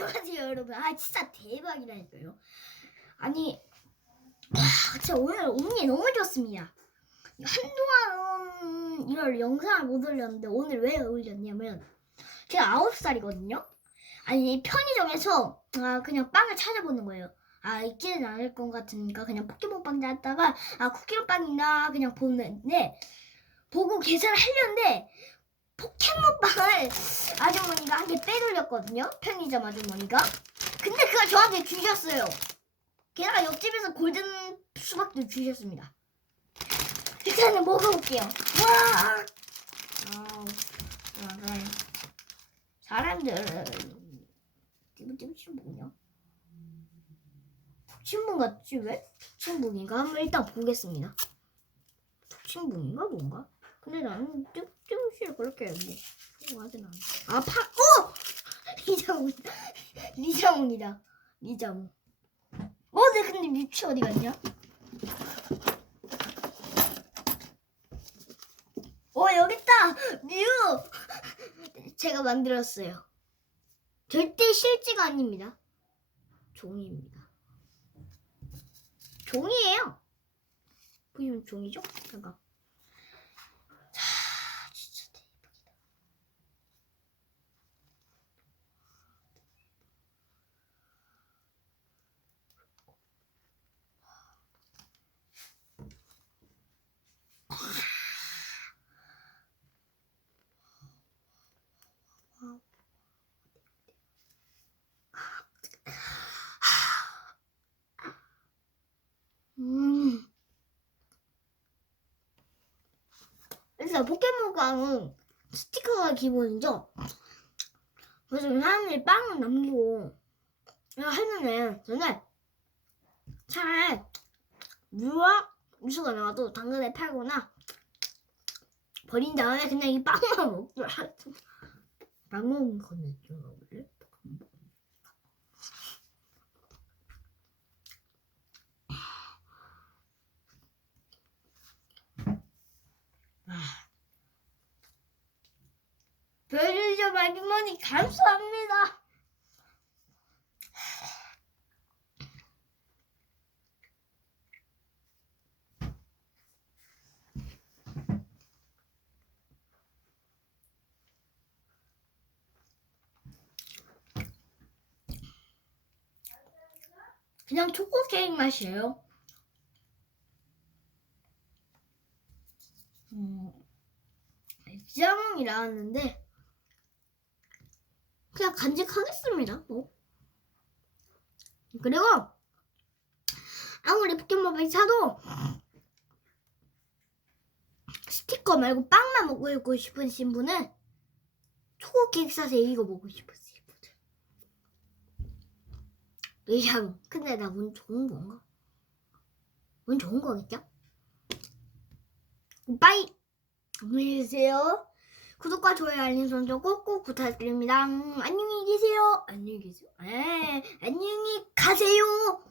안녕하세요 여러분. 아 진짜 대박이라니까요. 아니 와 진짜 오늘 운이 너무 좋습니다. 한동안 이런 영상을 못 올렸는데 오늘 왜 올렸냐면 제가 아홉 살이거든요. 아니 편의점에서 아 그냥 빵을 찾아보는 거예요. 아 있지는 않을 것 같으니까 그냥 포켓몬 빵 찾다가 아 쿠키로 빵이나 그냥 보는데 보고 계산을 하려는데 포켓몬 빵을 아주머니가 한 개 빼돌렸거든요. 편의점 아주머니가. 근데 그걸 저한테 주셨어요. 게다가 옆집에서 골든 수박도 주셨습니다. 일단은 먹어볼게요. 와! 아, 사람들 띠부띠부치 뭐냐? 북친분 같지 왜? 북친분인가? 한번 일단 보겠습니다. 북친분인가 뭔가? 근데 나는 띠부띠부치를 그렇게 뭐, 뭐 하진 않아. 아, 파, 어! 리자몽이다. 리자몽이다. 리자몽. 어, 네, 근데 뮤치 어디 갔냐? 어, 여기 있다! 뮤! 제가 만들었어요. 절대 실지가 아닙니다. 종이입니다. 종이에요. 보시면 종이죠? 잠깐. 일단 포켓몬빵은 스티커가 기본이죠. 그래서 사람들이 빵을 남기고 하면은 저는 차라리 뮤와 뮤수가 나와도 당근에 팔거나 버린 다음에 그냥 이 빵만 먹는 거는 좀 먹을래? 별주셔 마지막이 감사합니다. 그냥 초코 케이크 맛이에요. 음, 지자몽이 나왔는데 그냥 간직하겠습니다. 뭐. 그리고 아무리 포켓몬을 사도 스티커 말고 빵만 먹고 싶으신 분은 초코 케이크 사세요. 이거 먹고 싶으신 분들. 의상. 근데 나 운 좋은 건가? 운 좋은 거겠죠? 빠이. 안녕히 계세요. 구독과 좋아요 알림 설정 꼭꼭 부탁드립니다. 음, 안녕히 계세요. 안녕히 계세요. 에, 안녕히 가세요.